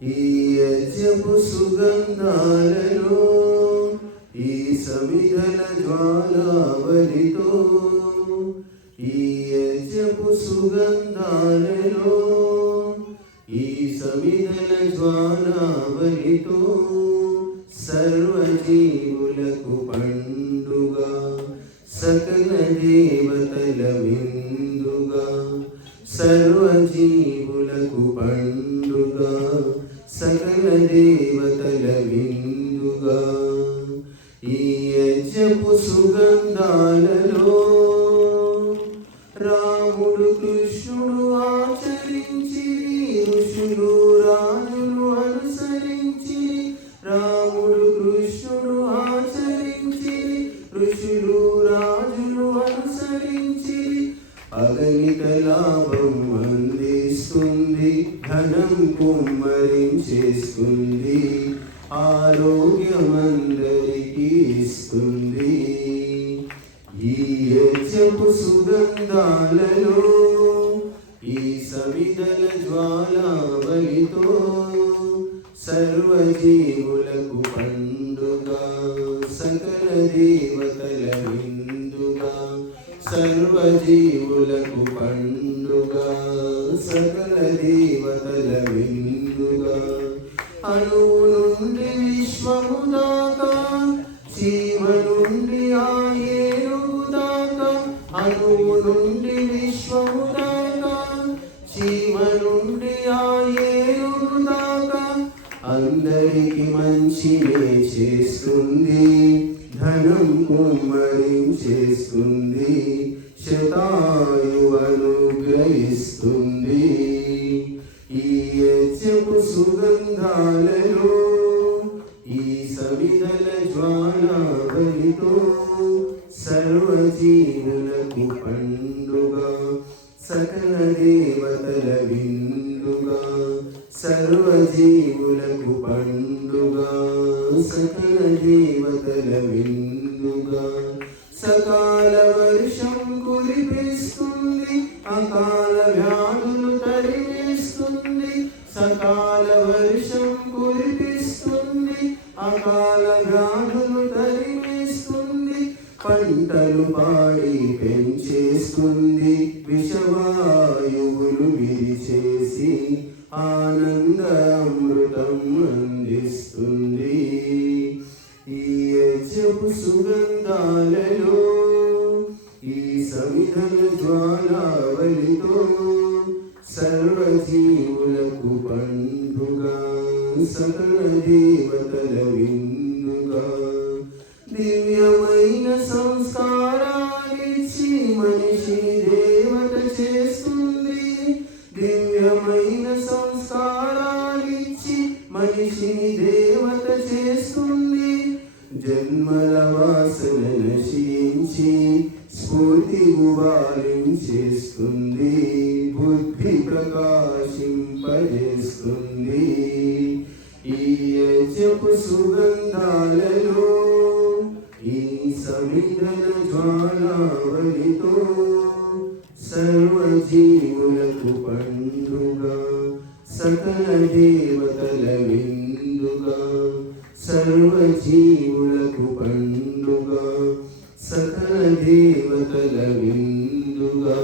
ఈ యజ్ఞపు సుగంధాలలో ఈ సమిధల జ్వాలావలితో ఈ యజ్ఞపు సుగంధాలలో ఈ సమిధల జ్వాలావలితో సర్వజీవులకు పండుగ సకల దేవతల విందుగా సర్వజీవులకు పండుగ సకల దేవతల విందుగా. ఈ యజ్ఞపు సుగంధాలలో రాముడు కృష్ణుడు ఆచరించి ఋషులు రాజులు అనుసరించి రాముడు కృష్ణుడు ఆచరించి ఋషులు రాజులు అనుసరించి అగణిత లాభం అందిస్తుంది ధనం కుమ్మరించేస్తుంది. ఆరోగ్యమందరికీ ఇస్తుంది. ఈ యజ్ఞపు సుగంధాలలో ఈ సవిదల జ్వాలావలితో సర్వజీవులకు పండుగ సకల దేవతల విందుగా సర్వజీవులకు పండుగ సకల దేవతల విందుగా అణువు నుండి విశ్వము దాకా చీమ నుండి ఆ దాకా అణువు నుండి విశ్వము దాకా నుండి దాకా అందరికి మంచినే చేస్తుంది ధనం కుమ్మరించేస్తుంది శతాయు అనుగ్రహిస్తుంది. యజ్ఞపు సుగంధాలలో ఈ సవిదల జ్వాలావలితో సర్వజీవులకు పండుగ సకల దేవతల విందుగా సర్వజీవులకు పండుగ సకల దేవతల విందుగా సకాల వర్షం కురిపిస్తుంది అకాల వర్షం కురిపిస్తుంది అకాల వ్యాధులు తరిమేస్తుంది పంటలు పాడి పెంచేస్తుంది విషవాయువులు విరిచేసి ఆనంద అమృతం అందిస్తుంది. ఈ యజ్ఞపు సుగంధాలలో ఈ సమిధల జ్వాలావలితో సర్వజీవులకు పండుగ సకల దేవతల విందుగా దివ్యమైన సంస్కారాలిచ్చి మనిషి దేవత చేస్తుంది. దివ్యమైన సంస్కారాలిచ్చి మనిషిని దేవత చేస్తుంది. జన్మల వాసన నశించి స్ఫూర్తి చేస్తుంది. ప్రకాశింపజేస్తుంది ఈ యజ్ఞపు సుగంధాలలో ఈ సమిధన జ్వాలావలితో సర్వజీవులకు పండుగ సకల దేవతల విందుగా సర్వజీవులకు పండుగ సకల దేవతల విందుగా.